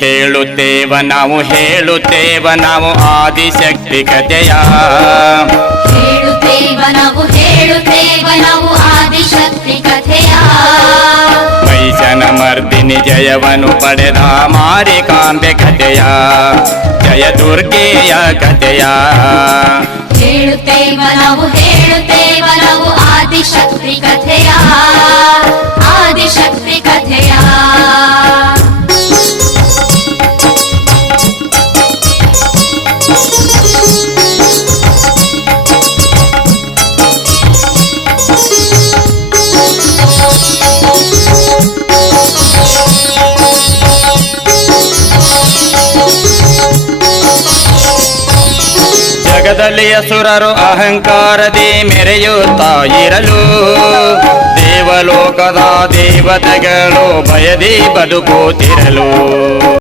ಹೇಳುತ್ತೇವ ನಾವು ಆದಿಶಕ್ತಿ ಕಥೆಯ ಹೇಳುತ್ತೇವ ನಾವು ಆದಿಶಕ್ತಿ ಕಥೆಯ ಮೈಸನ ಮರ್ದಿನಿ ಜಯವನು ಪಡೆದ ಮಾರಿಕಾಂಬೆ ಕಥೆಯ ಜಯ ದುರ್ಗೆಯ ಕಥೆಯ ಹೇಳುತ್ತೇವ ನಾವು ಆದಿಶಕ್ತಿ ಕಥೆಯ ಆದಿಶಕ್ತಿ ಕಥೆಯ ಜಗದಲ್ಲಿ ಅಸುರರು ಅಹಂಕಾರದಿ ಮೆರೆಯುತ್ತಾ ಇರಲು ದೇವಲೋಕದ ದೇವತೆಗಳು ಭಯದಿ ಬದುಕುತ್ತಿರಲು